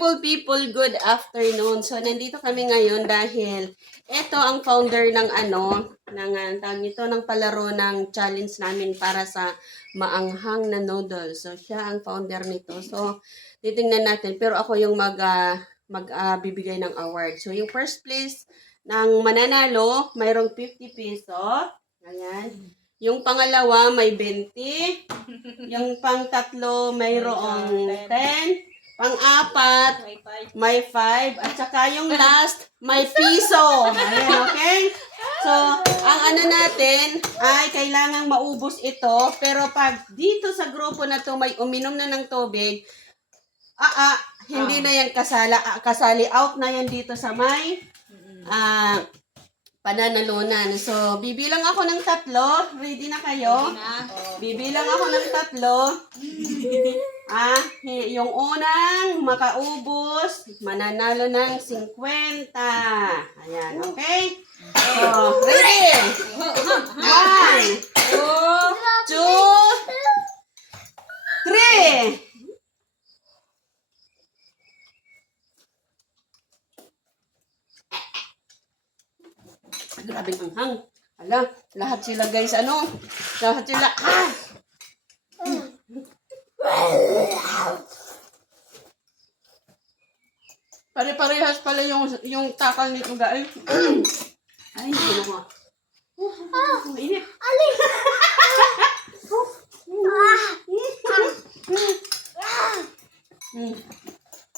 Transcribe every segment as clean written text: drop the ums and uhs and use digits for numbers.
people, good afternoon. So, nandito kami ngayon dahil ito ang founder ng tawag nito, ng palaro ng challenge namin para sa maanghang na noodles. So, siya ang founder nito. So, titingnan natin. Pero ako yung bibigay ng award. So, yung first place ng mananalo, mayroong 50 peso. Ayan. Yung pangalawa, may 20. Yung pang-tatlo, mayroong 10. Pang-apat, may 5. At saka yung last, may piso. Ayan, okay? So, ang natin ay kailangang maubos ito. Pero pag dito sa grupo na to may uminom na ng tubig, hindi na yan kasali. Out na yan dito sa may pananalunan. So, bibilang ako ng 3. Ready na kayo? Bibilang ako ng 3. Yung unang makaubos, mananalo ng 50. Ayan, okay? So, ready? 1, 2, 3. Grabing anghang. Hala, lahat sila guys, lahat sila, Pare-parehas pala yung takal nito guys. Ay, hindi ko. Mainit. Alin?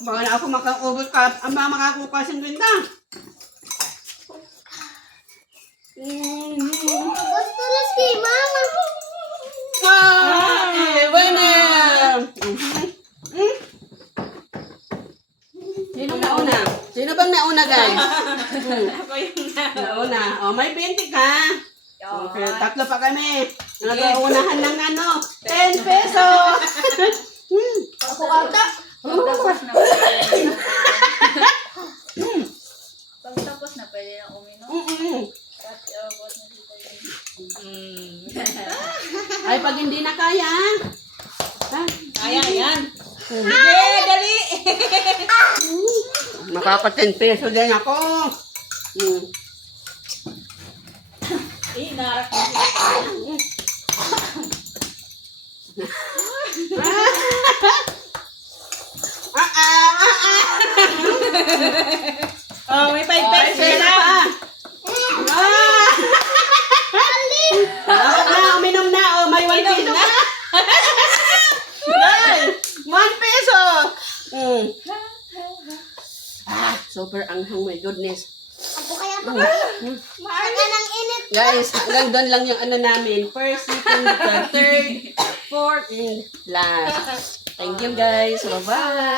Baka na ako makaubos ka, ang makakukas ng ganda. Gusto na si Mama. Winner! Sino nauna? Sino bang nauna, guys? Ako yung Nauna. O, may 20 ka. Okay, 3 pa kami. Nag-uunahan ng 10 peso. Ako ata. Pagtapos na pwede. Pagtapos na pwede na uminom. Ay, pag hindi na kaya. Kaya yan. Sige, dali. Makaka-10 peso din ako. Narak na sila. May 5 pesos na. Uminom na. May 1 peso na. Guys, 1 peso. Super anghang, my goodness. Ako kaya ito. Maana ng init. Guys, hanggang doon lang yung namin. First, second, third, fourth, and last. Thank you guys. Bye-bye.